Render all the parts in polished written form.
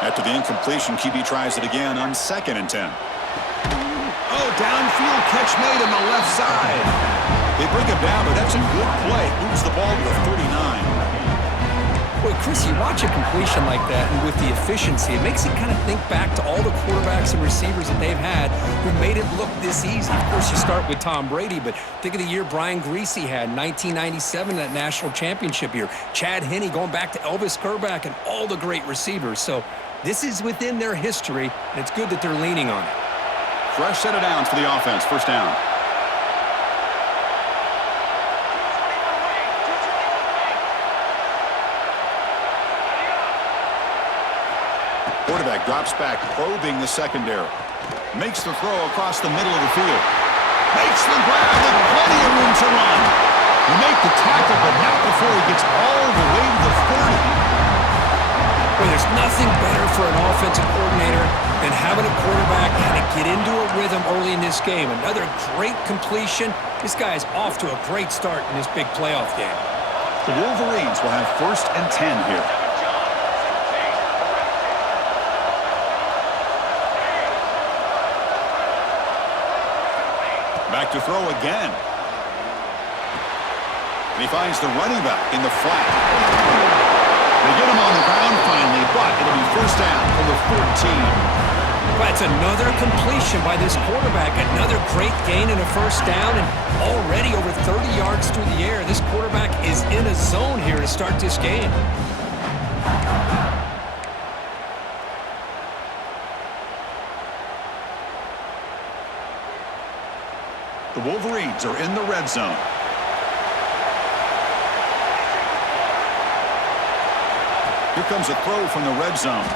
After the incompletion, QB tries it again on 2nd and 10. Oh, downfield catch made on the left side. They bring him down, but that's a good play. Moves the ball to the 39. Well, Chris, you watch a completion like that, and with the efficiency, it makes you kind of think back to all the quarterbacks and receivers that they've had who made it look this easy. Of course, you start with Tom Brady, but think of the year Brian Griese had, 1997, that national championship year. Chad Henne going back to Elvis Kerback and all the great receivers. So this is within their history, and it's good that they're leaning on it. Fresh set of downs for the offense. First down. Quarterback drops back, probing the secondary. Makes the throw across the middle of the field. Makes the grab with plenty of room to run. He make the tackle, but not before he gets all the way to the 40. Well, there's nothing better for an offensive coordinator than having a quarterback kind of get into a rhythm early in this game. Another great completion. This guy is off to a great start in this big playoff game. The Wolverines will have 1st and 10 here. Back to throw again. And he finds the running back in the flat. They get him on the ground finally, but it'll be 1st down from the 14. That's another completion by this quarterback. Another great gain and a 1st down, and already over 30 yards through the air. This quarterback is in a zone here to start this game. The Wolverines are in the red zone. Here comes a throw from the red zone.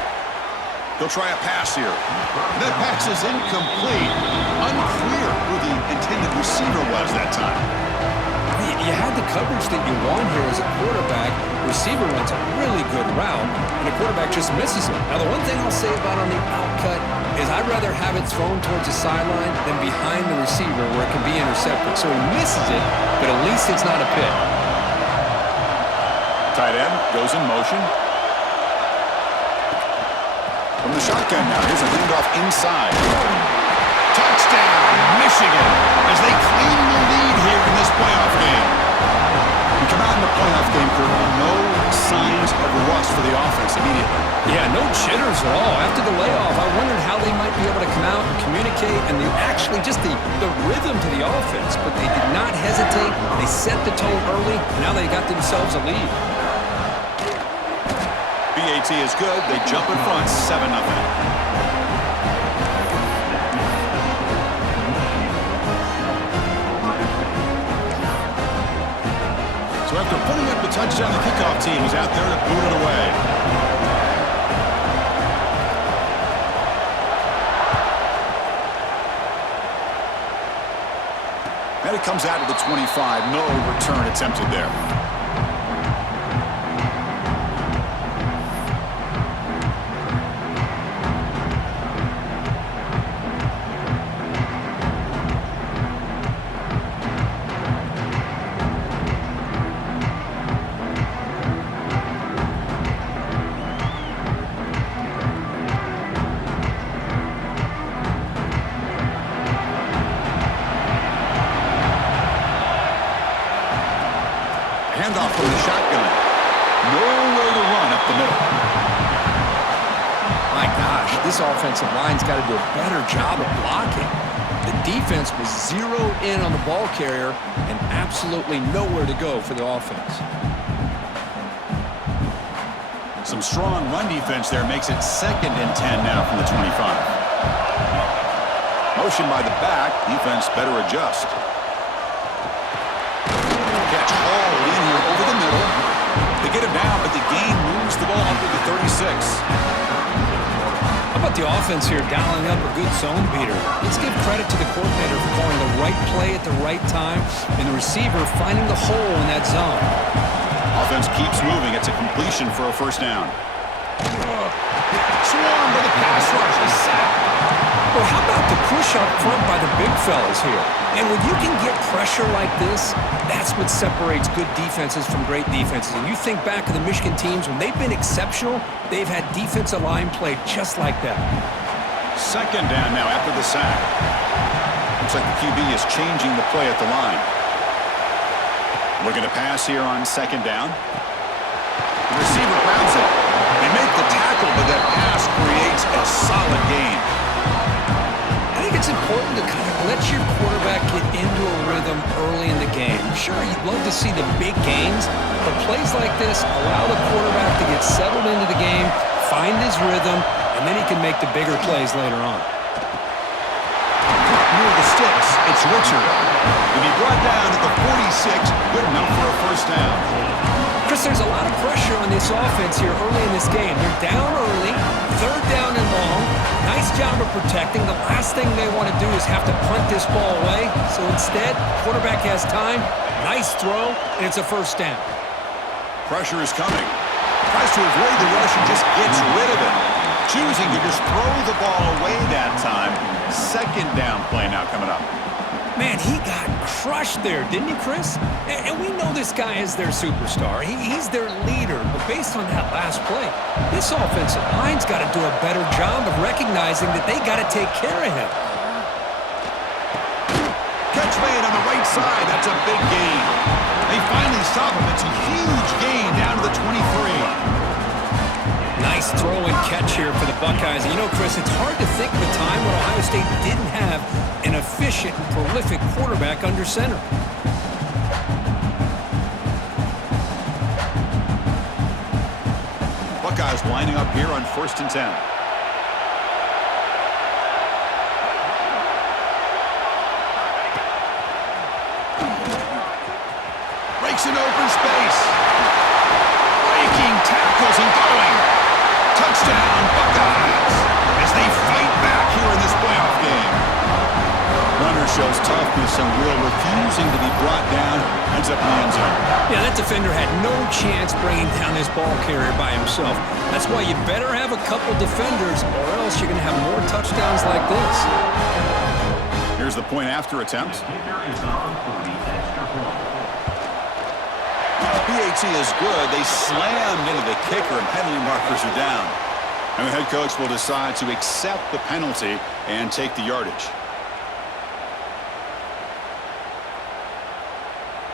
They'll try a pass here. That pass is incomplete. Unclear who the intended receiver was that time. You had the coverage that you want here as a quarterback. Receiver runs a really good route, and the quarterback just misses it. Now, the one thing I'll say about on the outcut is I'd rather have it thrown towards the sideline than behind the receiver where it can be intercepted. So he misses it, but at least it's not a pick. Tight end goes in motion. From the shotgun now, here's a handoff inside. Touchdown, Michigan, as they claim the lead here in this playoff game. We come out in the playoff game, Kurt, no signs of rust for the offense immediately. Yeah, no jitters at all. After the layoff, I wondered how they might be able to come out and communicate and actually just the rhythm to the offense. But they did not hesitate. They set the tone early. Now they got themselves a lead. BAT is good. They jump in front, 7-0. So after putting up the touchdown, the kickoff team is out there to boot it away. And it comes out to the 25. No return attempted there. Handoff from the shotgun. Nowhere to run up the middle. My gosh, this offensive line's got to do a better job of blocking. The defense was zeroed in on the ball carrier and absolutely nowhere to go for the offense. Some strong run defense there makes it 2nd and 10 now from the 25. Motion by the back. Defense better adjust. Catch Hall in here over the middle. They get him down, but the gain moves the ball under the 36. How about the offense here dialing up a good zone beater? Let's give credit to the coordinator for calling the right play at the right time and the receiver finding the hole in that zone. Offense keeps moving. It's a completion for a 1st down. Swarmed by the pass rush. He's sacked. Well, how about the push up front by the big fellas here? And when you can get pressure like this, that's what separates good defenses from great defenses. And you think back to the Michigan teams, when they've been exceptional, they've had defensive line play just like that. Second down now after the sack. Looks like the QB is changing the play at the line. Looking to pass here on second down. The receiver grabs it. They make the tackle, but that pass creates a solid gain. I think it's important to kind of let your quarterback get into a rhythm early in the game. Sure, you'd love to see the big gains, but plays like this allow the quarterback to get settled into the game, find his rhythm, and then he can make the bigger plays later on. Near the sticks, it's Richard. And he brought down at the 46, good enough for a first down. Chris, there's a lot of pressure on this offense here early in this game. They're down early, third down and long. Nice job of protecting. The last thing they want to do is have to punt this ball away. So instead, quarterback has time, nice throw, and it's a first down. Pressure is coming. Tries to avoid the rush and just gets rid of it. Choosing to just throw the ball away that time. Second down play now coming up. Man, he got crushed there, didn't he, Chris? And we know this guy is their superstar. He's their leader. But based on that last play, this offensive line's got to do a better job of recognizing that they got to take care of him. Catch made on the right side. That's a big gain. They finally stop him. It's a huge gain down to the 23. Nice throw and catch here for the Buckeyes. And you know, Chris, it's hard to think of a time when Ohio State didn't have an efficient and prolific quarterback under center. Buckeyes lining up here on 1st and 10. Breaks in open space. Breaking tackles and going. Touchdown, Buckeyes, as they fight back here in this playoff game. Runner shows toughness and will, refusing to be brought down, ends up in the end zone. Yeah, that defender had no chance bringing down this ball carrier by himself. That's why you better have a couple defenders, or else you're going to have more touchdowns like this. Here's the point after attempt. PAT is good. They slammed into the kicker, and penalty markers are down. And the head coach will decide to accept the penalty and take the yardage.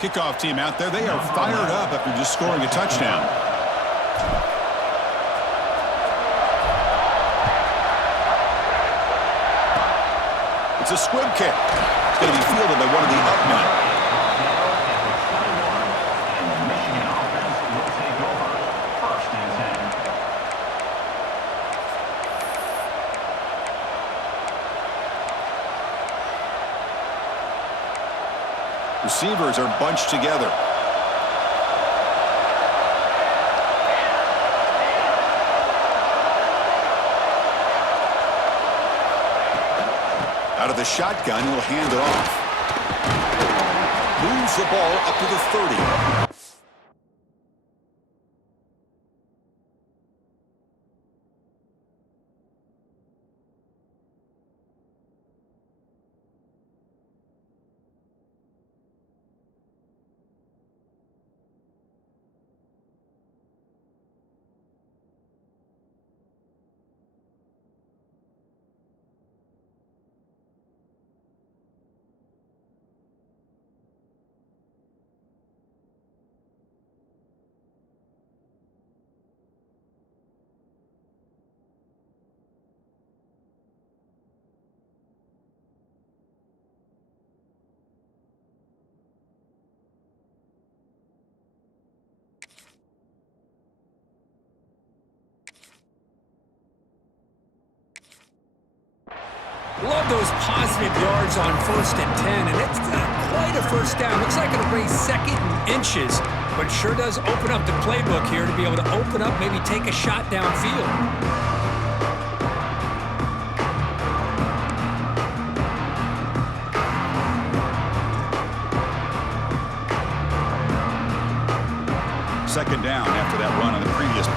Kickoff team out there. They are fired up after just scoring a touchdown. It's a squib kick. It's going to be fielded by one of the up men. Receivers are bunched together. Out of the shotgun, he'll hand it off. Moves the ball up to the 30. Love those positive yards on 1st and 10, and it's not quite a first down. Looks like it'll raise second and inches, but sure does open up the playbook here to be able to open up, maybe take a shot downfield. Second down after that run on the previous play.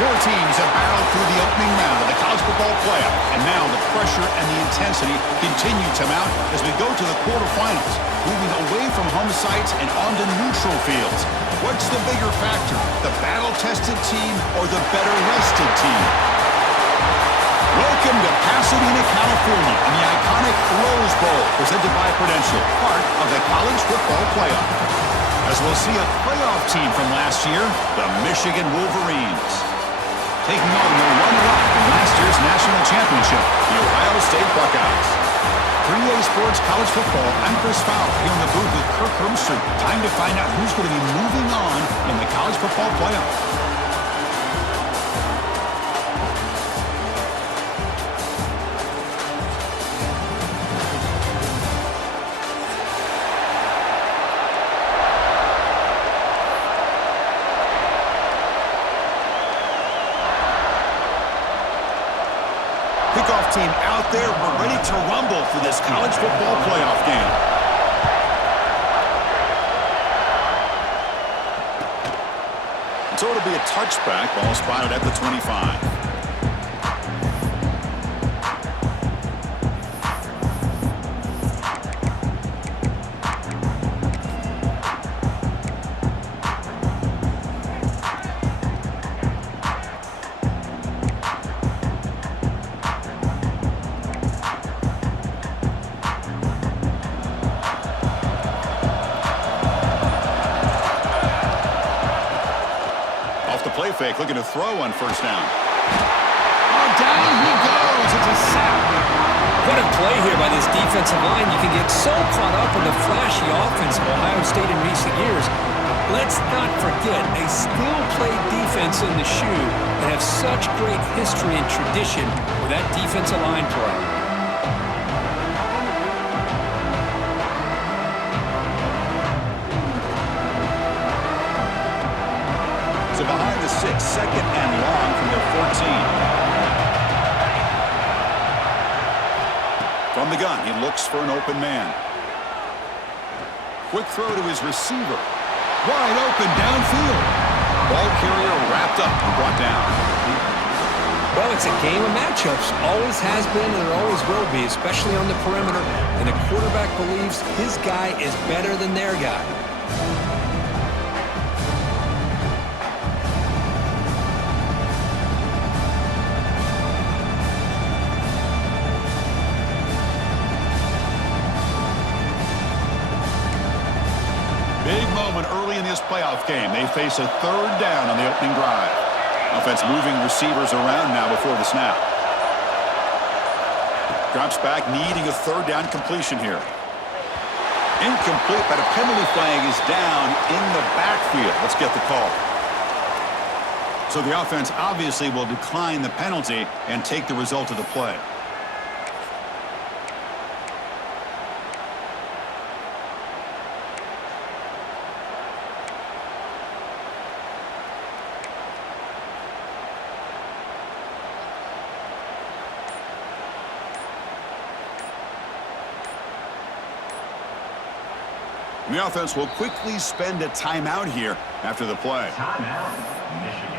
Four teams have battled through the opening round of the college football playoff, and now the pressure and the intensity continue to mount as we go to the quarterfinals, moving away from home sites and onto neutral fields. What's the bigger factor, the battle-tested team or the better-rested team? Welcome to Pasadena, California, in the iconic Rose Bowl, presented by Prudential, part of the college football playoff. As we'll see a playoff team from last year, the Michigan Wolverines, taking on the runner-up from last year's national championship, the Ohio State Buckeyes. 3A Sports College Football, I'm Chris Fowler, here in the booth with Kirk Herbstreit. Time to find out who's going to be moving on in the college football playoff. Kickoff team out there. We're ready to rumble for this college football playoff game. So it'll be a touchback. Ball spotted at the 25. Play fake, looking to throw on first down. Oh, down he goes. It's a sack. What a play here by this defensive line. You can get so caught up in the flashy offense of Ohio State in recent years. Let's not forget, they still play defense in the shoe and have such great history and tradition with that defensive line play. So behind the 6, second and long from their 14. From the gun, he looks for an open man. Quick throw to his receiver. Wide open downfield. Ball carrier wrapped up and brought down. Well, it's a game of matchups. Always has been and it always will be, especially on the perimeter. And the quarterback believes his guy is better than their guy. Big moment early in this playoff game. They face a third down on the opening drive. Offense moving receivers around now before the snap. Drops back, needing a third down completion here. Incomplete, but a penalty flag is down in the backfield. Let's get the call. So the offense obviously will decline the penalty and take the result of the play. And the offense will quickly spend a timeout here after the play. Timeout, Michigan.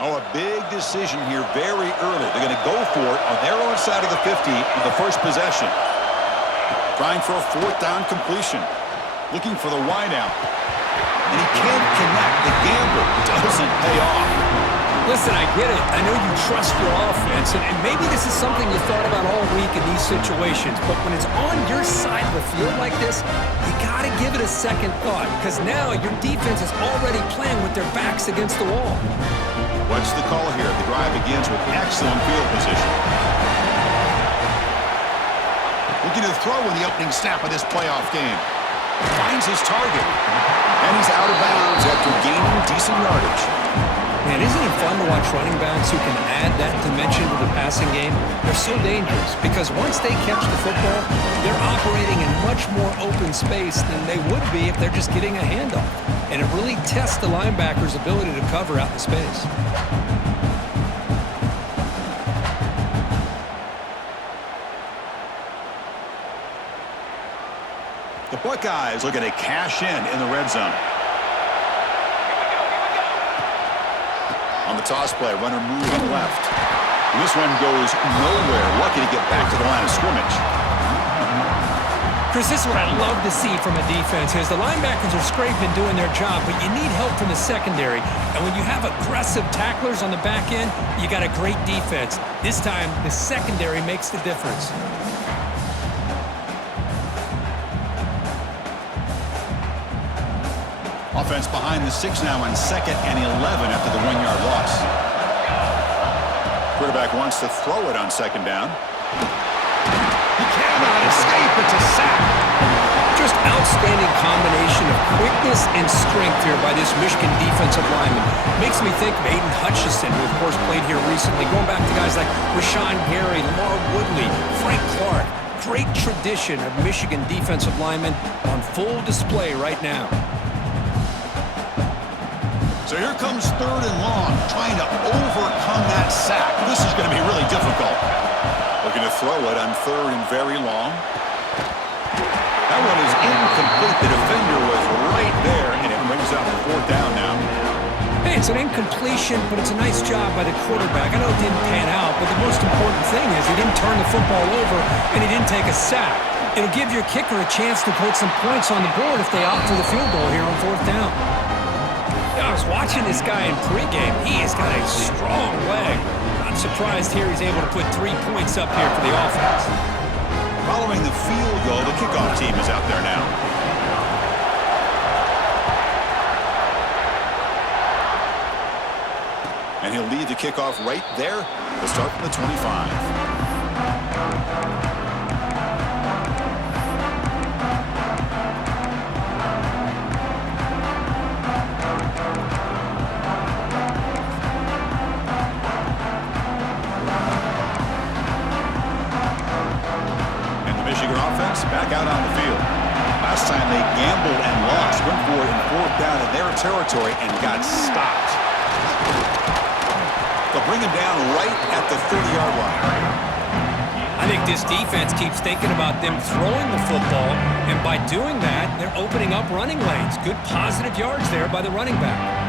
Oh, a big decision here very early. They're going to go for it on their own side of the 50 in the first possession. Trying for a fourth down completion. Looking for the wideout. And he can't connect. The gamble doesn't pay off. Listen, I get it. I know you trust your offense, and maybe this is something you thought about all week in these situations, but when it's on your side of the field like this, you got to give it a second thought, because now your defense is already playing with their backs against the wall. What's the call here? The drive begins with excellent field position. Looking to throw in the opening snap of this playoff game. Finds his target. And he's out of bounds after gaining decent yardage. Man, isn't it fun to watch running backs who can add that dimension to the passing game? They're so dangerous because once they catch the football, they're operating in much more open space than they would be if they're just getting a handoff. And it really test the linebacker's ability to cover out in space. The Buckeyes looking to cash in the red zone. On the toss play, runner moving left. And this one goes nowhere. Lucky to get back to the line of scrimmage. Chris, this is what I love to see from a defense is the linebackers are scraping doing their job, but you need help from the secondary. And when you have aggressive tacklers on the back end, you got a great defense. This time, the secondary makes the difference. Offense behind the 6 now on 2nd and 11 after the 1-yard loss. Quarterback wants to throw it on 2nd down. He cannot escape. It's a sack. Just outstanding combination of quickness and strength here by this Michigan defensive lineman. Makes me think of Aiden Hutchinson, who of course played here recently. Going back to guys like Rashawn Gary, Lamar Woodley, Frank Clark. Great tradition of Michigan defensive linemen on full display right now. So here comes 3rd and long, trying to overcome that sack. This is going to be really difficult. Looking to throw it on 3rd and very long. That one is incomplete. The defender was right there, and it brings up 4th down now. Hey, it's an incompletion, but it's a nice job by the quarterback. I know it didn't pan out, but the most important thing is he didn't turn the football over, and he didn't take a sack. It'll give your kicker a chance to put some points on the board if they opt for the field goal here on 4th down. I was watching this guy in pregame. He has got a strong leg. Not surprised here he's able to put 3 points up here for the offense. Following the field goal, the kickoff team is out there now. And he'll lead the kickoff right there. They'll start from the 25. Back out on the field. Last time they gambled and lost, went for it in 4th down in their territory and got stopped. They'll bring him down right at the 30-yard line. I think this defense keeps thinking about them throwing the football, and by doing that, they're opening up running lanes. Good positive yards there by the running back.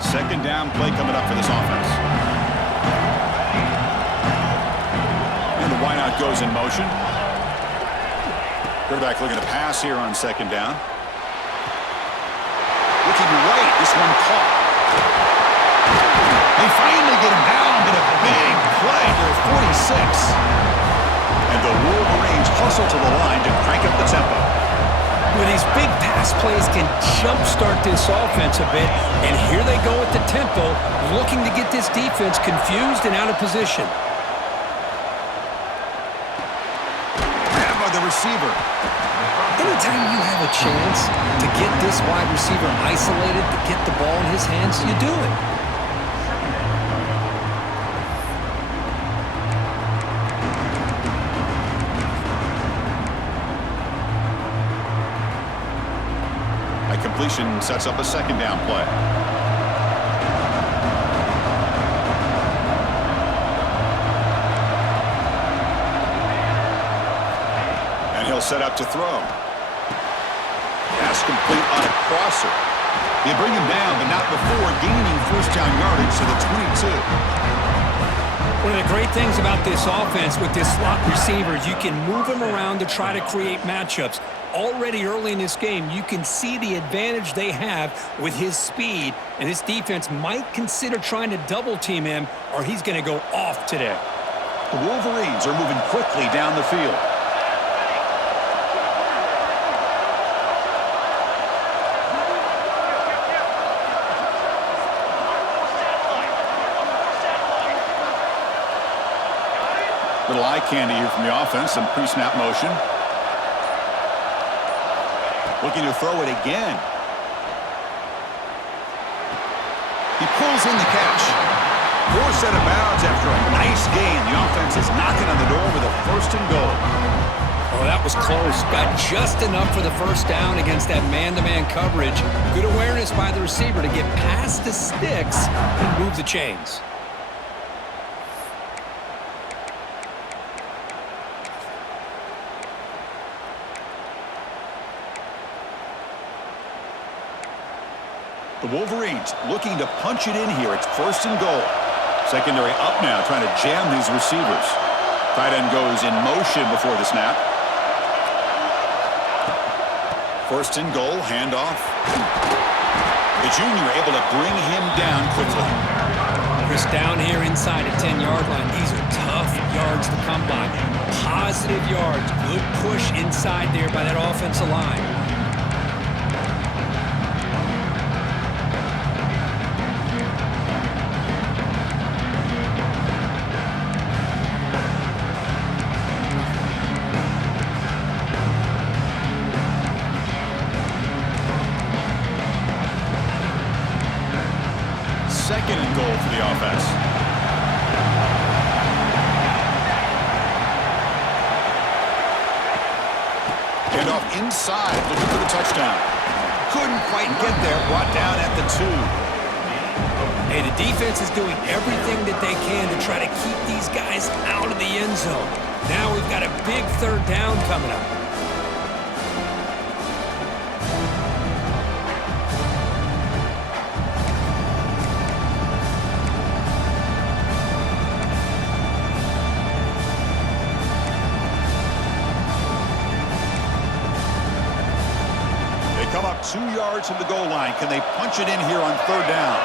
Second down play coming up for this offense. And the wideout goes in motion. Quarterback looking to pass here on 2nd down. Looking right, this one caught. They finally get him down, but a big play for 46. And the Wolverines hustle to the line to crank up the tempo. With these big pass plays can jumpstart this offense a bit, and here they go at the tempo, looking to get this defense confused and out of position. Grab by the receiver. Anytime you have a chance to get this wide receiver isolated, to get the ball in his hands, you do it. Completion sets up a 2nd down play. And he'll set up to throw. Pass complete on a crosser. They bring him down, but not before gaining 1st down yardage to the 22. One of the great things about this offense with this slot receivers, you can move them around to try to create matchups. Already early in this game, you can see the advantage they have with his speed, and this defense might consider trying to double-team him, or he's going to go off today. The Wolverines are moving quickly down the field. Little eye candy here from the offense, some pre-snap motion. Looking to throw it again. He pulls in the catch. Forced out of bounds after a nice gain. The offense is knocking on the door with a 1st and goal. Oh, that was close. Got just enough for the first down against that man-to-man coverage. Good awareness by the receiver to get past the sticks and move the chains. The Wolverines looking to punch it in here. It's 1st and goal. Secondary up now, trying to jam these receivers. Tight end goes in motion before the snap. 1st and goal, handoff. The junior able to bring him down quickly. Chris down here inside the 10-yard line. These are tough yards to come by. Positive yards. Good push inside there by that offensive line. Second and goal for the offense. Hand off inside, looking for the touchdown. Couldn't quite get there, brought down at the 2. Hey, the defense is doing everything that they can to try to keep these guys out of the end zone. Now we've got a big 3rd down coming up. Come up 2 yards from the goal line. Can they punch it in here on 3rd down?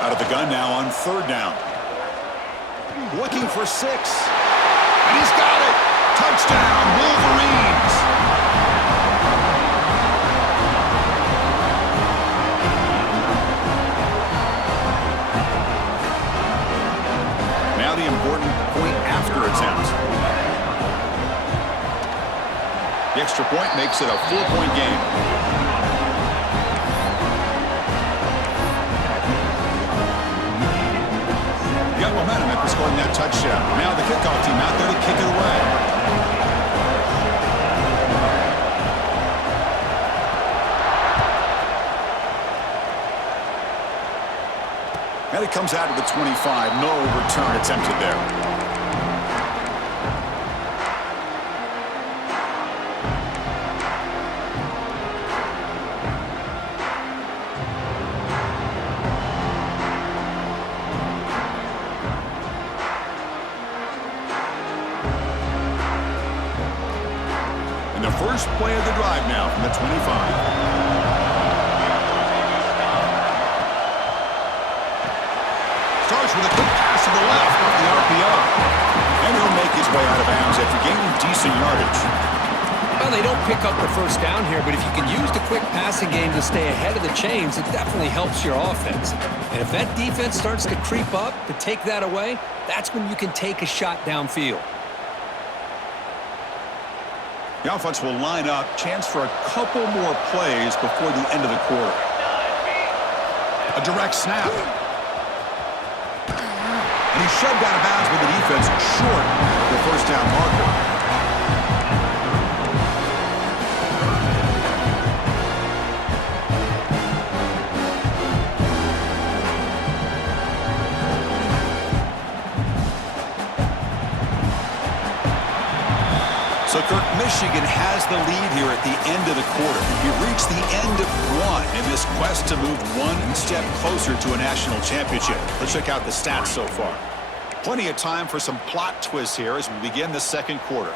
Out of the gun now on 3rd down. Looking for 6. And he's got it. Touchdown, Wolverines. Now the important point after attempt. The extra point makes it a 4-point game. Got momentum after scoring that touchdown. Now the kickoff team out there to kick it away. And it comes out to the 25. No return attempted there. And the first play of the drive now from the 25. Starts with a quick pass to the left off the RPO. And he'll make his way out of bounds after gaining decent yardage. Well, they don't pick up the first down here, but if you can use the quick passing game to stay ahead of the chains, it definitely helps your offense. And if that defense starts to creep up to take that away, that's when you can take a shot downfield. The offense will line up. Chance for a couple more plays before the end of the quarter. A direct snap. And he's shoved out of bounds with the defense short of the 1st down marker. So Kirk, Michigan has the lead here at the end of the quarter. We've reached the end of 1 in this quest to move 1 step closer to a national championship. Let's check out the stats so far. Plenty of time for some plot twists here as we begin the 2nd quarter.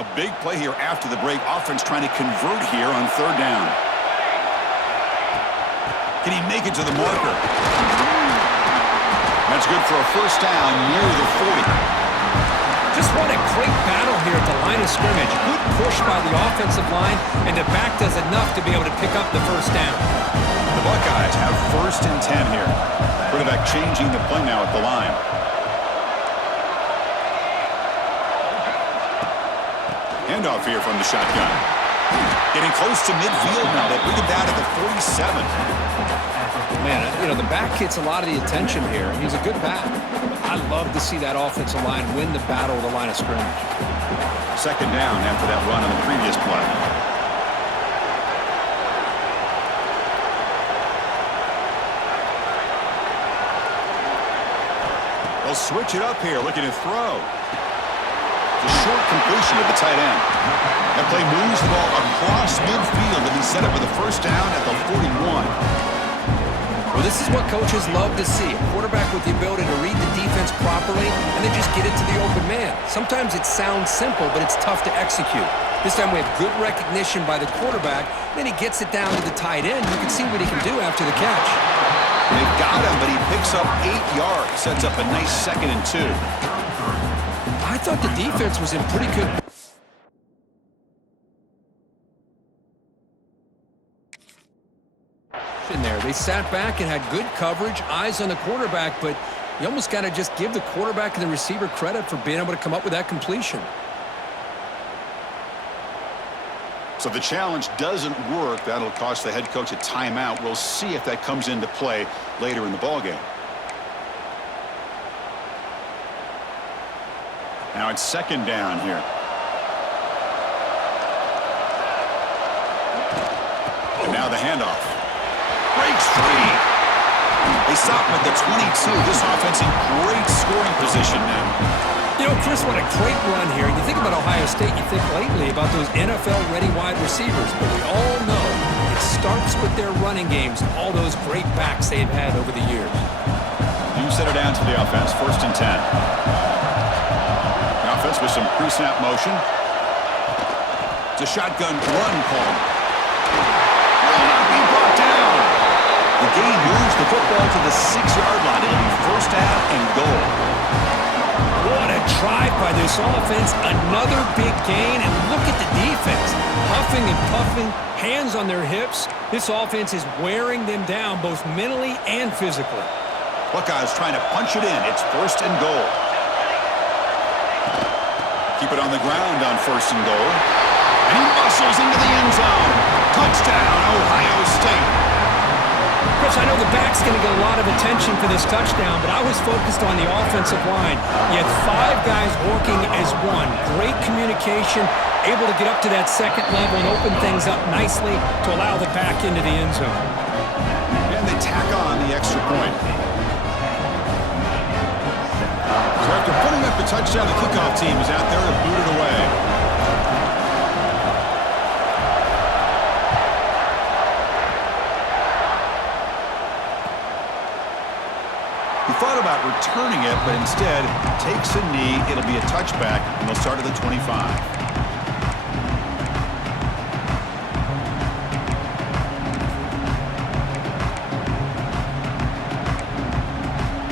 A big play here after the break. Offense trying to convert here on 3rd down. Can he make it to the marker? That's good for a 1st down near the 40. Just won a great battle here at the line of scrimmage. Good push by the offensive line, and the back does enough to be able to pick up the 1st down. The Buckeyes have 1st and 10 here. Quarterback changing the play now at the line. Handoff here from the shotgun. Getting close to midfield now. They bring it down at the 47. Man, you know, the back gets a lot of the attention here. He's a good back. I love to see that offensive line win the battle of the line of scrimmage. 2nd down after that run on the previous play. They'll switch it up here, looking to throw. A short completion to the tight end. That play moves the ball across midfield and he's set up with a 1st down at the 41. Well, this is what coaches love to see. A quarterback with the ability to read the defense properly and then just get it to the open man. Sometimes it sounds simple, but it's tough to execute. This time we have good recognition by the quarterback. Then he gets it down to the tight end. You can see what he can do after the catch. They've got him, but he picks up 8 yards. Sets up a nice 2nd and 2. I thought the defense was in pretty good. In there, they sat back and had good coverage, eyes on the quarterback, but you almost got to just give the quarterback and the receiver credit for being able to come up with that completion. So the challenge doesn't work. That'll cost the head coach a timeout. We'll see if that comes into play later in the ballgame. Now it's 2nd down here. And now the handoff. Breaks free. They stop him at the 22. This offense in great scoring position now. You know, Chris, what a great run here. You think about Ohio State, you think lately about those NFL-ready wide receivers. But we all know it starts with their running games, all those great backs they've had over the years. You set it down to the offense, 1st and 10. The offense with some pre-snap motion. It's a shotgun run call. Will not be brought down. The game moves the football to the 6-yard line. It'll be 1st down and goal. What a drive by this offense. Another big gain, and look at the defense. Huffing and puffing, hands on their hips. This offense is wearing them down both mentally and physically. Buckeyes trying to punch it in. It's 1st and goal. Keep it on the ground on 1st and goal. And he muscles into the end zone. Touchdown, Ohio State. Chris, I know the back's going to get a lot of attention for this touchdown, but I was focused on the offensive line. You had 5 guys working as one. Great communication, able to get up to that 2nd level and open things up nicely to allow the back into the end zone. And they tack on the extra point. So after putting up the touchdown, the kickoff team is out there to boot it away. He thought about returning it, but instead takes a knee. It'll be a touchback, and they'll start at the 25.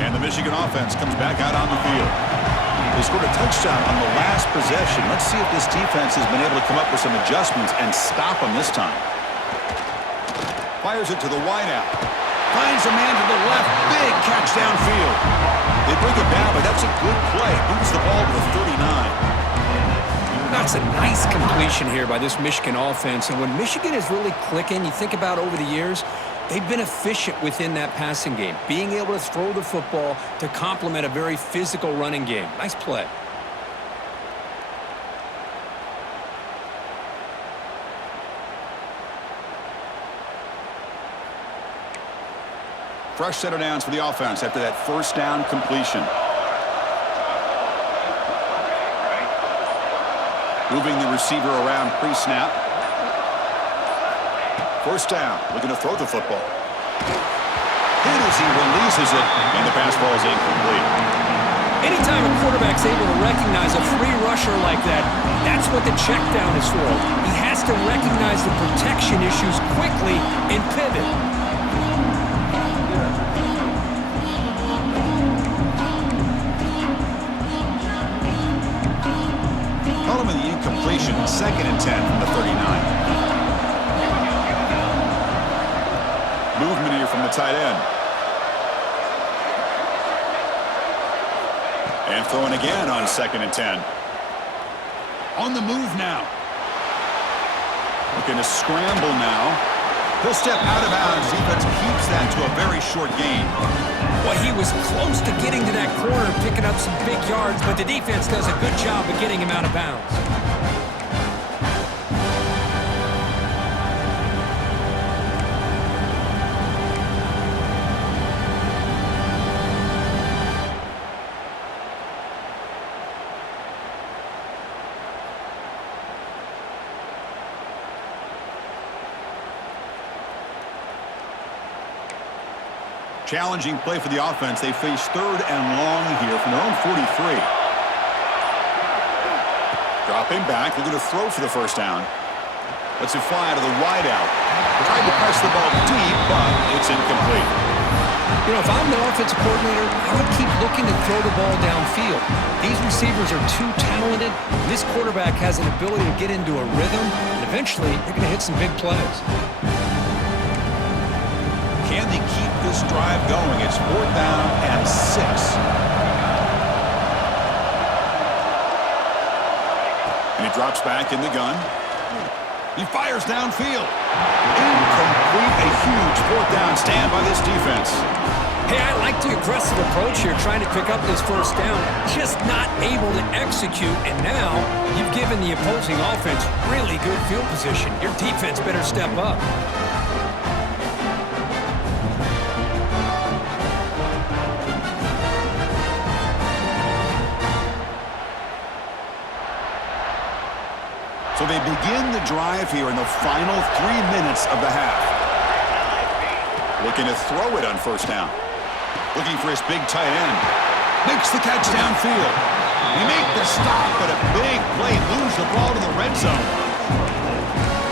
And the Michigan offense comes back out on the field. They scored a touchdown on the last possession. Let's see if this defense has been able to come up with some adjustments and stop them this time. Fires it to the wideout. Finds a man to the left. Big catch downfield. They bring it down, but that's a good play. Moves the ball to the 39. That's a nice completion here by this Michigan offense. And when Michigan is really clicking, you think about over the years, they've been efficient within that passing game, being able to throw the football to complement a very physical running game. Nice play. Fresh set of downs for the offense after that 1st down completion. Moving the receiver around pre-snap. 1st down, looking to throw the football. Hit as he releases it, and the pass ball is incomplete. Anytime a quarterback's able to recognize a free rusher like that, that's what the check down is for. He has to recognize the protection issues quickly and pivot. Call him in the incompletion, 2nd and 10 from the 39. tight end. And throwing again on 2nd and 10. On the move now. Looking to scramble now. He'll step out of bounds. Defense keeps that to a very short gain. Well, he was close to getting to that corner, picking up some big yards, but the defense does a good job of getting him out of bounds. Challenging play for the offense. They face 3rd and long here from their own 43. Dropping back, looking to throw for the first down. Lets it fly to the wideout. Tried to press the ball deep, but it's incomplete. You know, if I'm the offensive coordinator, I would keep looking to throw the ball downfield. These receivers are too talented. This quarterback has an ability to get into a rhythm, and eventually they're going to hit some big plays. Can they keep this drive going? It's 4th down and 6. And he drops back in the gun. He fires downfield. Incomplete. A huge 4th down stand by this defense. Hey, I like the aggressive approach here, trying to pick up this first down. Just not able to execute, and now you've given the opposing offense really good field position. Your defense better step up. So they begin the drive here in the final 3 minutes of the half. Looking to throw it on 1st down. Looking for his big tight end. Makes the catch downfield. He make the stop, but a big play. Lose the ball to the red zone.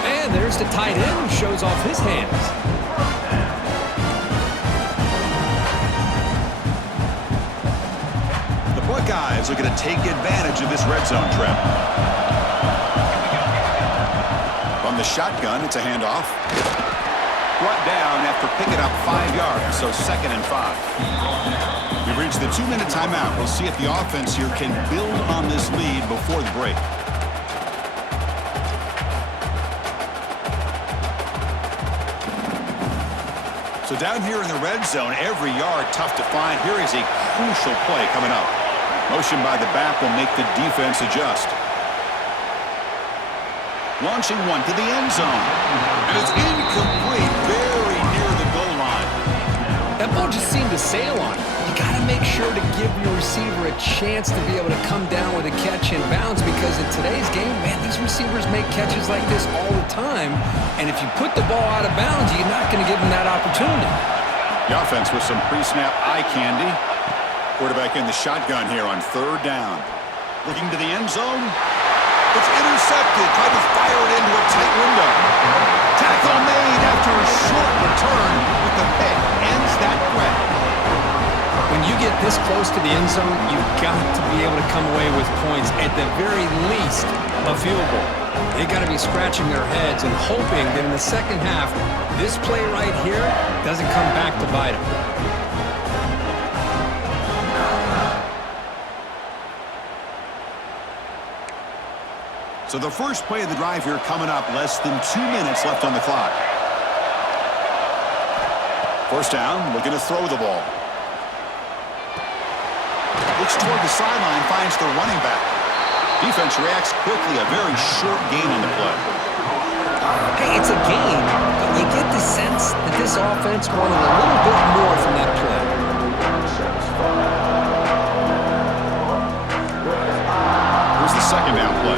And there's the tight end who shows off his hands. The Buckeyes looking to take advantage of this red zone trip. From the shotgun, it's a handoff. Brought down after picking up 5 yards, so 2nd and 5. We've reached the 2-minute timeout. We'll see if the offense here can build on this lead before the break. So down here in the red zone, every yard tough to find. Here is a crucial play coming up. Motion by the back will make the defense adjust. Launching one to the end zone. And it's incomplete, very near the goal line. That ball just seemed to sail on it. You got to make sure to give your receiver a chance to be able to come down with a catch in bounds, because in today's game, man, these receivers make catches like this all the time. And if you put the ball out of bounds, you're not going to give them that opportunity. The offense with some pre-snap eye candy. Quarterback in the shotgun here on 3rd down. Looking to the end zone. It's intercepted. Tried to fire it into a tight window. Tackle made after a short return, but the pick ends that threat. When you get this close to the end zone, you've got to be able to come away with points, at the very least a field goal. They got to be scratching their heads and hoping that in the second half, this play right here doesn't come back to bite them. So the first play of the drive here coming up, less than 2 minutes left on the clock. 1st down, looking to throw the ball. Looks toward the sideline, finds the running back. Defense reacts quickly, a very short gain on the play. Hey, it's a game, but you get the sense that this offense wanted a little bit more from that play. Here's the 2nd down play.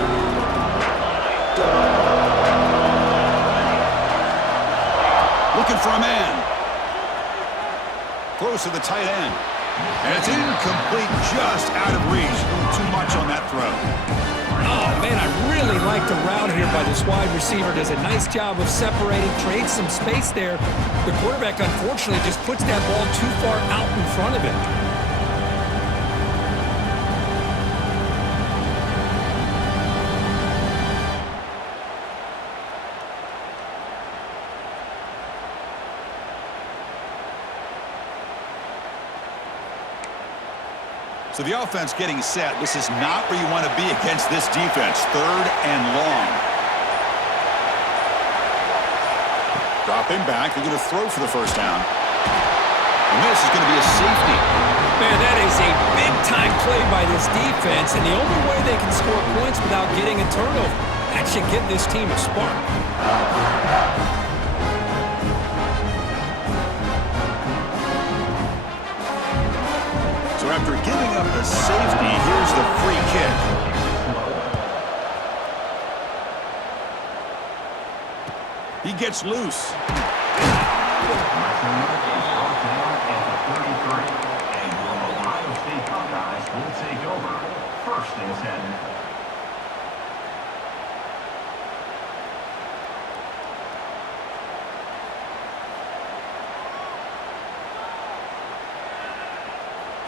Looking for a man. Throws to the tight end. And it's incomplete, just out of reach. A little too much on that throw. Oh, man, I really like the route here by this wide receiver. Does a nice job of separating, creates some space there. The quarterback, unfortunately, just puts that ball too far out in front of him. So the offense getting set. This is not where you want to be against this defense. 3rd and long. Dropping back. They're going to throw for the first down. And this is going to be a safety. Man, that is a big-time play by this defense, and the only way they can score points without getting a turnover. That should give this team a spark. So after giving up the safety, here's the free kick. He gets loose. Will take over. 1st and 10.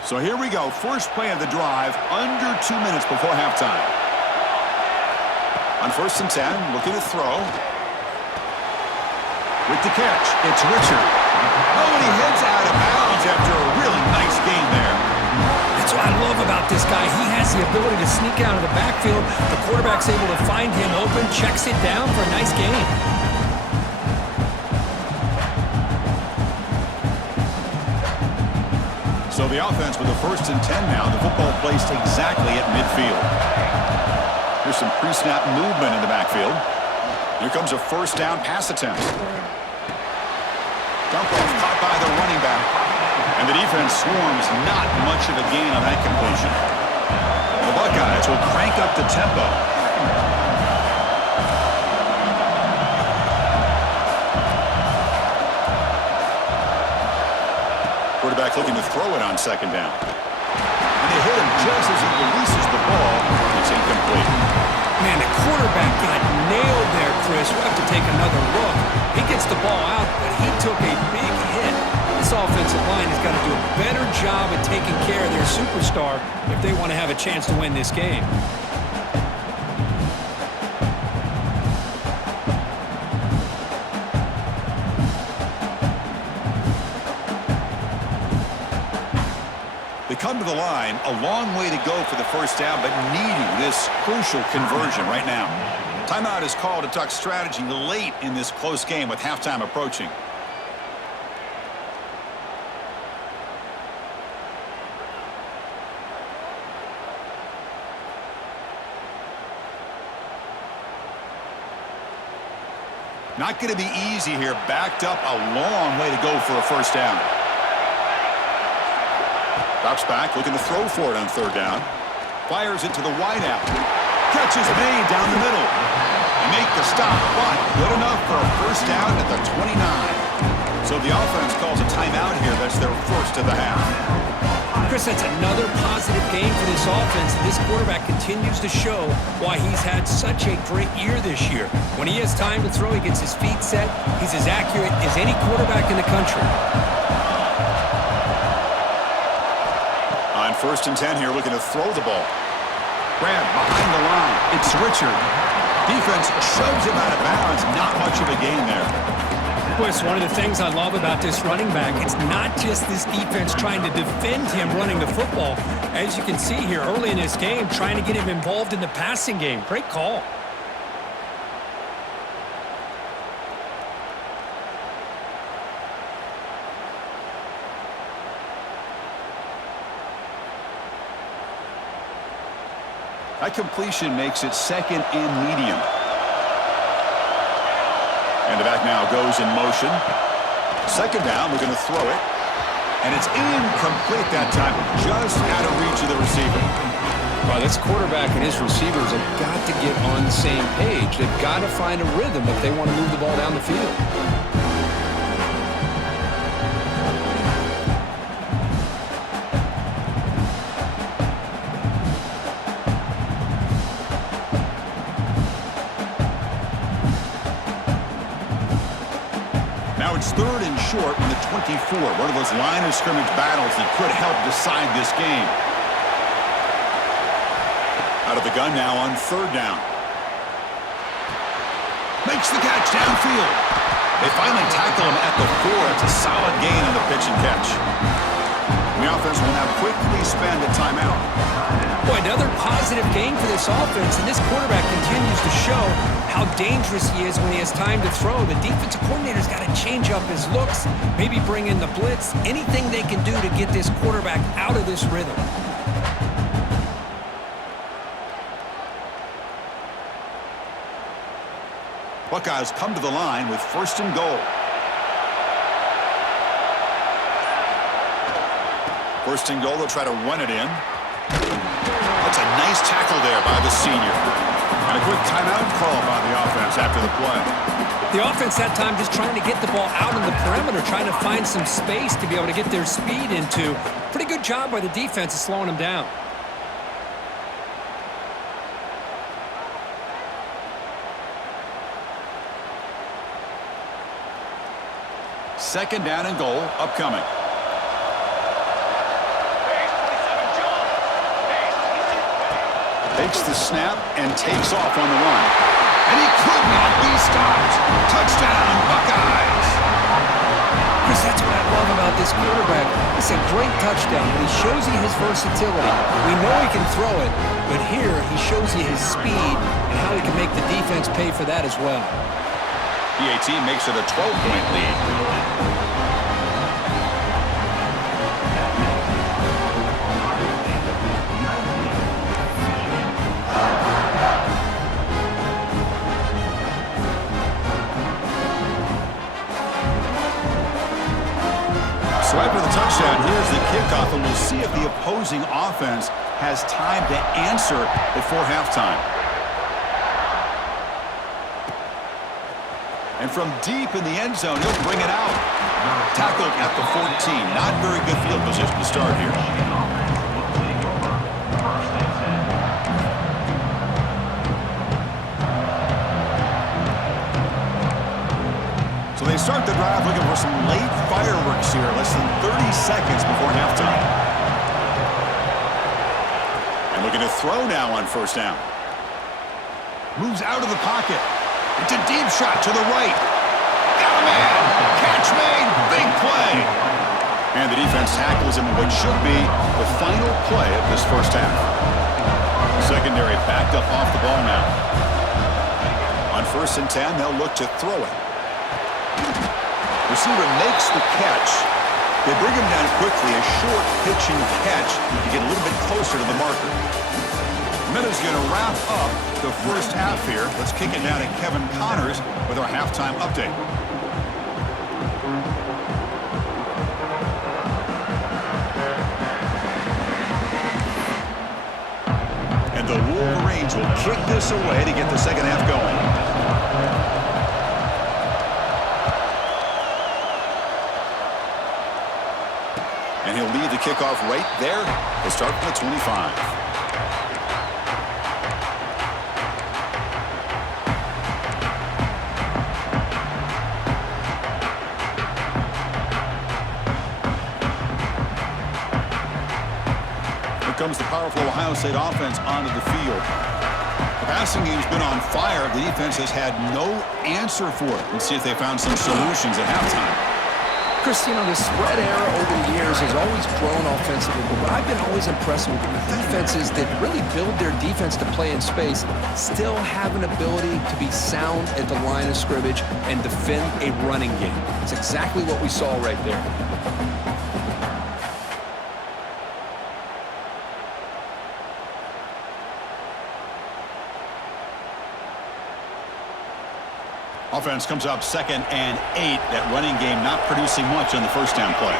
So here we go. First play of the drive, under 2 minutes before halftime. On 1st and 10, looking to throw. With the catch, it's Richard. Oh, and he heads out of bounds after a really nice game there. That's what I love about this guy. He has the ability to sneak out of the backfield. The quarterback's able to find him open, checks it down for a nice gain. So the offense with the 1st and 10 now. The football placed exactly at midfield. Here's some pre-snap movement in the backfield. Here comes a 1st down pass attempt. Dump off caught by the running back. And the defense swarms, not much of a gain on that completion. The Buckeyes will crank up the tempo. Quarterback looking to throw it on 2nd down. And they hit him just as he releases the ball. It's incomplete. Man, the quarterback got nailed there, Chris. We'll have to take another look. He gets the ball out, but he took a big hit. This offensive line has got to do a better job at taking care of their superstar if they want to have a chance to win this game. They come to the line, a long way to go for the 1st down, but needing this crucial conversion right now. Timeout is called to talk strategy late in this close game with halftime approaching. Not going to be easy here. Backed up a long way to go for a 1st down. Drops back, looking to throw for it on 3rd down. Fires it to the wideout. Catch is made down the middle. They make the stop, but good enough for a 1st down at the 29. So the offense calls a timeout here. That's their 1st of the half. Chris, that's another positive game for this offense. This quarterback continues to show why he's had such a great year this year. When he has time to throw, he gets his feet set. He's as accurate as any quarterback in the country. On 1st and 10 here, looking to throw the ball. Grab behind the line. It's Richard. Defense shoves him out of bounds. Not much of a gain there. Boy, it's one of the things I love about this running back. It's not just this defense trying to defend him running the football. As you can see here early in this game, trying to get him involved in the passing game. Great call. That completion makes it 2nd and medium. And the back now goes in motion. 2nd down, we're going to throw it. And it's incomplete that time, just out of reach of the receiver. Well, this quarterback and his receivers have got to get on the same page. They've got to find a rhythm if they want to move the ball down the field. Now it's 3rd and short in the 24. One of those line of scrimmage battles that could help decide this game. Out of the gun now on 3rd down. Makes the catch downfield. They finally tackle him at the 4. It's a solid gain on the pitch and catch. The offense will now quickly spend a timeout. Boy, another positive game for this offense, and this quarterback continues to show how dangerous he is when he has time to throw. The defensive coordinator's got to change up his looks, maybe bring in the blitz, anything they can do to get this quarterback out of this rhythm. Buckeyes come to the line with 1st and goal. 1st and goal, they'll try to run it in. That's a nice tackle there by the senior. And a quick timeout call by the offense after the play. The offense that time just trying to get the ball out on the perimeter, trying to find some space to be able to get their speed into. Pretty good job by the defense of slowing them down. Second down and goal upcoming. Takes the snap and takes off on the run. And he could not be stopped. Touchdown, Buckeyes. Chris, that's what I love about this quarterback. It's a great touchdown. He shows you his versatility. We know he can throw it, but here he shows you his speed and how he can make the defense pay for that as well. PAT makes it a 12-point lead. So after the touchdown, here's the kickoff, and we'll see if the opposing offense has time to answer before halftime. And from deep in the end zone, he'll bring it out. Tackled at the 14. Not very good field position to start here. So they start the drive looking for some late fireworks here, less than 30 seconds before halftime. And looking to throw now on 1st down. Moves out of the pocket. It's a deep shot to the right. Got a man. Catch made. Big play. And the defense tackles him in what should be the final play of this 1st half. Secondary backed up off the ball now. On 1st and 10, they'll look to throw it. Receiver makes the catch. They bring him down quickly, a short pitch and catch to get a little bit closer to the marker. Minute's going to wrap up the 1st half here. Let's kick it down to Kevin Connors with our halftime update. And the Wolverines will kick this away to get the 2nd half going. And he'll lead the kickoff right there. He'll start from the 25. Here comes the powerful Ohio State offense onto the field. The passing game's been on fire. The defense has had no answer for it. Let's see if they found some solutions at halftime. Chris, you know, the spread era over the years has always grown offensively, but what I've been always impressed with defenses that really build their defense to play in space still have an ability to be sound at the line of scrimmage and defend a running game. It's exactly what we saw right there. Offense comes up 2nd and 8. That running game not producing much on the 1st down play.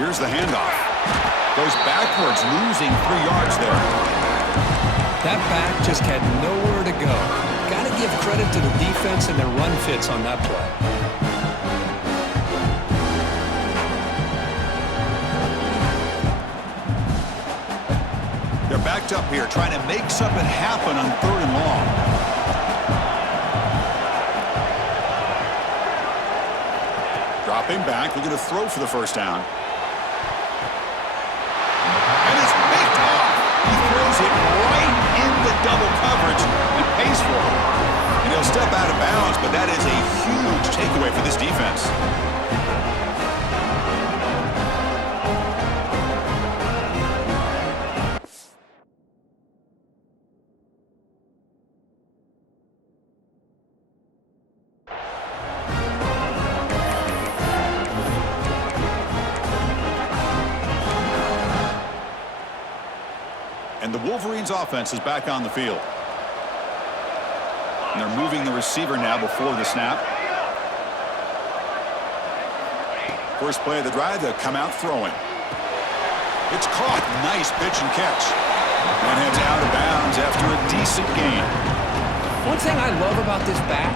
Here's the handoff. Goes backwards, losing 3 yards there. That back just had nowhere to go. Got to give credit to the defense and their run fits on that play. They're backed up here, trying to make something happen on 3rd and long. Dropping back, looking to throw for the 1st down. And it's picked off. He throws it right into double coverage and pays for it. And he'll step out of bounds, but that is a huge takeaway for this defense. And the Wolverines offense is back on the field. And they're moving the receiver now before the snap. First play of the drive, they'll come out throwing. It's caught. Nice pitch and catch. And heads out of bounds after a decent gain. One thing I love about this back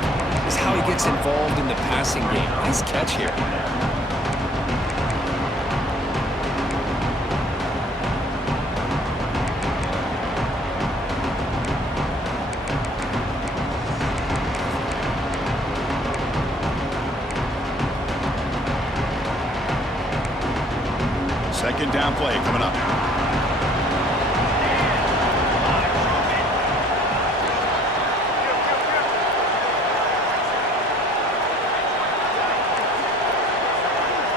is how he gets involved in the passing game. Nice catch here. Second down play coming up.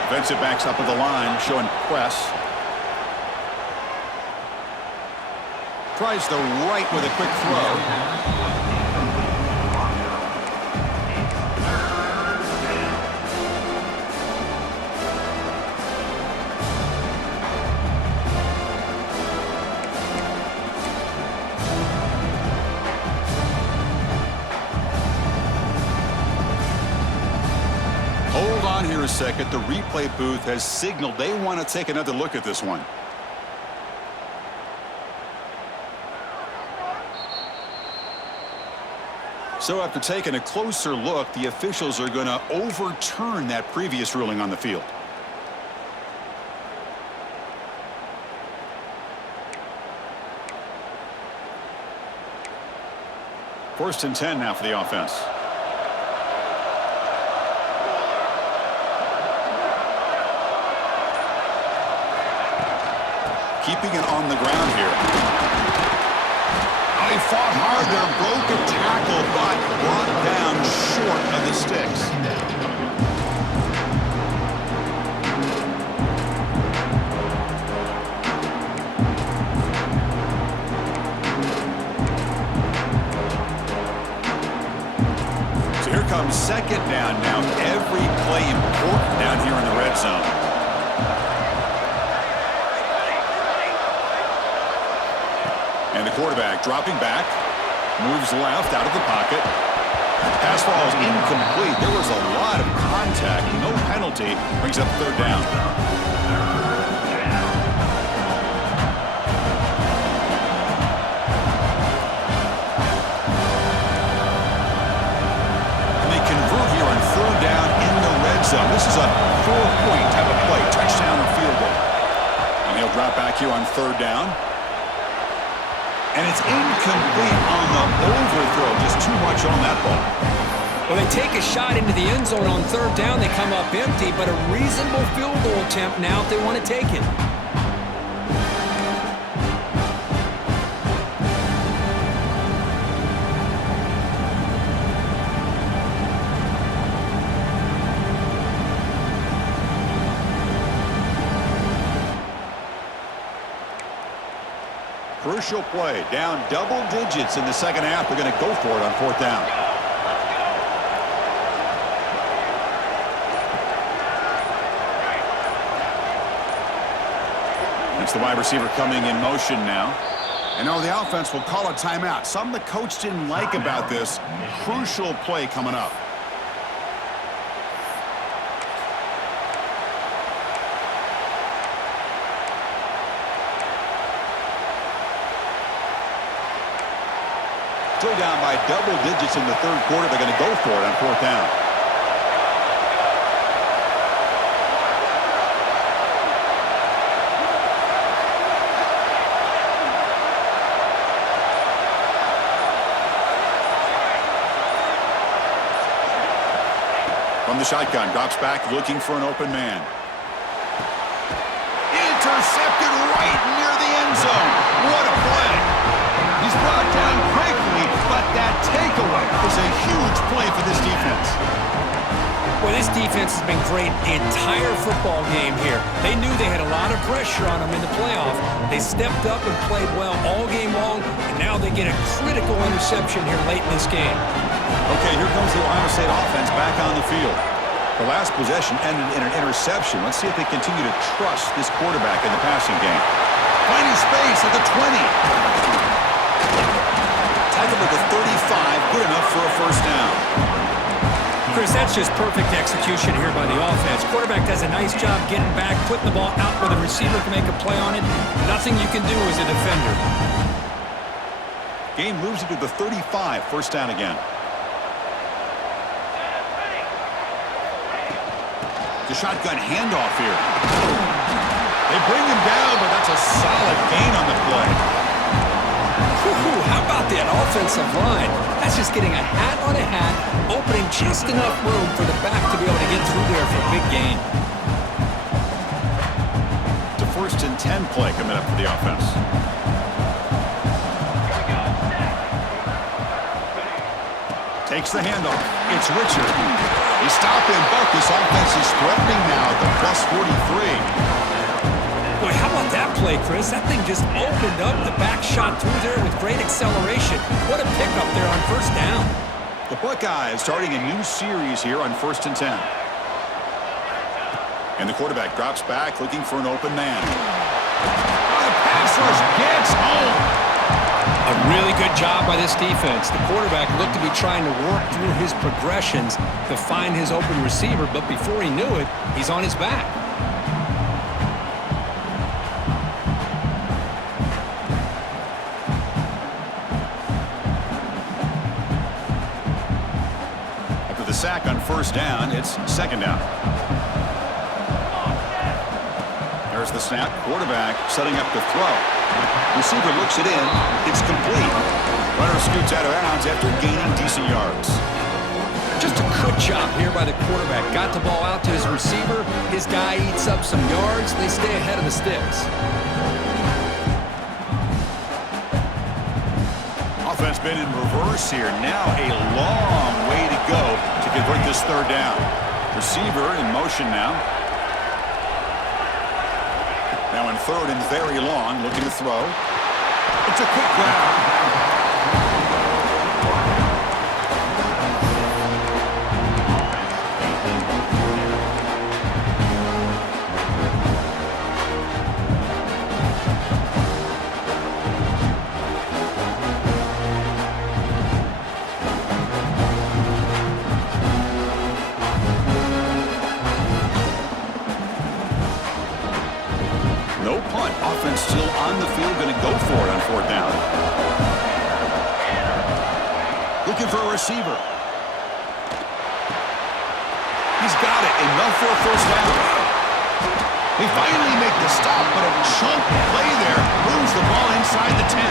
Defensive backs up at the line, showing press. Tries the right with a quick throw. Hold on here a second. The replay booth has signaled they want to take another look at this one. So after taking a closer look, the officials are going to overturn that previous ruling on the field. First and 10 now for the offense. Keeping it on the ground here. They fought hard there, broke a tackle, but brought down short of the sticks. So here comes second down now. Every play important down here in the red zone. And the quarterback dropping back, moves left out of the pocket. Pass ball is incomplete. There was a lot of contact, no penalty. Brings up third down. And they convert here on third down in the red zone. This is a 4-point type of play, touchdown or field goal. And he'll drop back here on third down. And it's incomplete on the overthrow. Just too much on that ball. Well, they take a shot into the end zone on third down. They come up empty, but a reasonable field goal attempt now if they want to take it. Crucial play, down double digits in the second half. They're going to go for it on fourth down. It's the wide receiver coming in motion now. And now the offense will call a timeout. Something the coach didn't like about this. Crucial play coming up. Still down by double digits in the third quarter. They're going to go for it on fourth down. From the shotgun, drops back, looking for an open man. Intercepted right near the end zone. What a play. He's brought down quickly, but that takeaway is a huge play for this defense. Well, this defense has been great the entire football game here. They knew they had a lot of pressure on them in the playoff. They stepped up and played well all game long, and now they get a critical interception here late in this game. Okay, here comes the Ohio State offense back on the field. The last possession ended in an interception. Let's see if they continue to trust this quarterback in the passing game. Finding space at the 20. Tackled at the 35, good enough for a first down. Chris, that's just perfect execution here by the offense. Quarterback does a nice job getting back, putting the ball out where the receiver can make a play on it. Nothing you can do as a defender. Game moves it to the 35, first down again. The shotgun handoff here. They bring him down, but that's a solid gain on the play. How about that offensive line? That's just getting a hat on a hat, opening just enough room for the back to be able to get through there for a big gain. It's a 1st and 10 play coming up for the offense. Takes the handoff. It's Richard. They stop him, but this offense is threatening now at the plus 43. Boy, how about that play, Chris? That thing just opened up. The back shot through there with great acceleration. What a pickup there on first down. The Buckeyes starting a new series here on 1st and 10. And the quarterback drops back looking for an open man. The pass rush gets home. A really good job by this defense. The quarterback looked to be trying to work through his progressions to find his open receiver, but before he knew it, he's on his back. After the sack on first down, it's second down. There's the snap. Quarterback setting up the throw. Receiver looks it in. It's complete. Runner scoots out of bounds after gaining decent yards. Just a good job here by the quarterback. Got the ball out to his receiver. His guy eats up some yards. They stay ahead of the sticks. Offense been in reverse here. Now a long way to go to convert this third down. Receiver in motion now. Now in 3rd and very long, looking to throw. It's a quick grab. No punt. Offense still on the field, going to go for it on 4th down. Looking for a receiver. He's got it. Enough for a first down. They finally make the stop, but a chunk play there moves the ball inside the 10.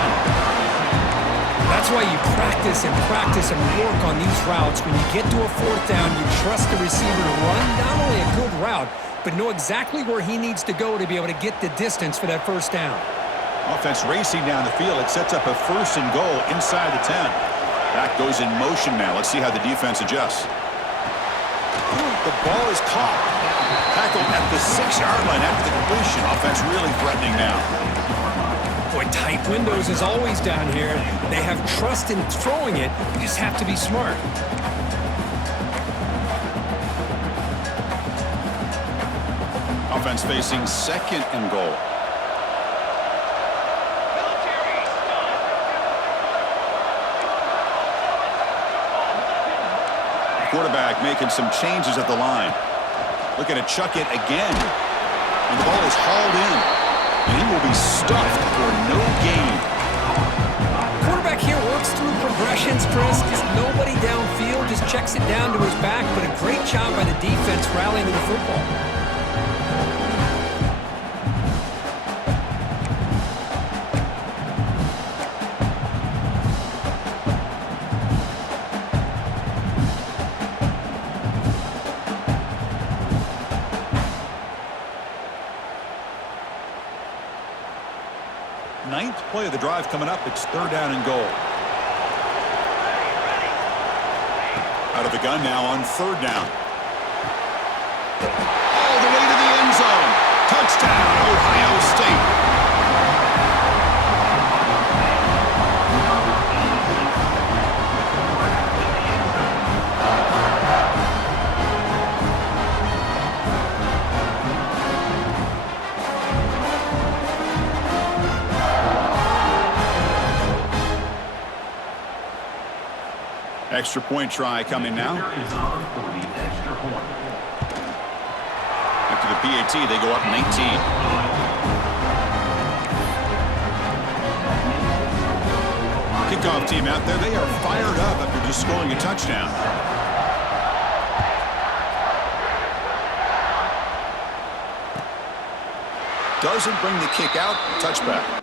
That's why you practice and work on these routes. When you get to a 4th down, you trust the receiver to run not only a good route, but know exactly where he needs to go to be able to get the distance for that first down. Offense racing down the field. It sets up a 1st and goal inside the 10. Back goes in motion now. Let's see how the defense adjusts. The ball is caught. Tackled at the 6-yard line after the completion. Offense really threatening now. Boy, tight windows is always down here. They have trust in throwing it. You just have to be smart. Offense facing 2nd and goal. Quarterback making some changes at the line. Looking to chuck it again. And the ball is hauled in. And he will be stuffed for no gain. Quarterback here works through progressions, Chris. Just nobody downfield, just checks it down to his back. But a great job by the defense rallying to the football. Ninth play of the drive coming up. It's 3rd down and goal. Out of the gun now on 3rd down. All the way to the end zone. Touchdown, Ohio State. Extra point try coming now. Kicker is on for the extra point. After the PAT, they go up 19. Kickoff team out there, they are fired up after just scoring a touchdown. Doesn't bring the kick out, touchback.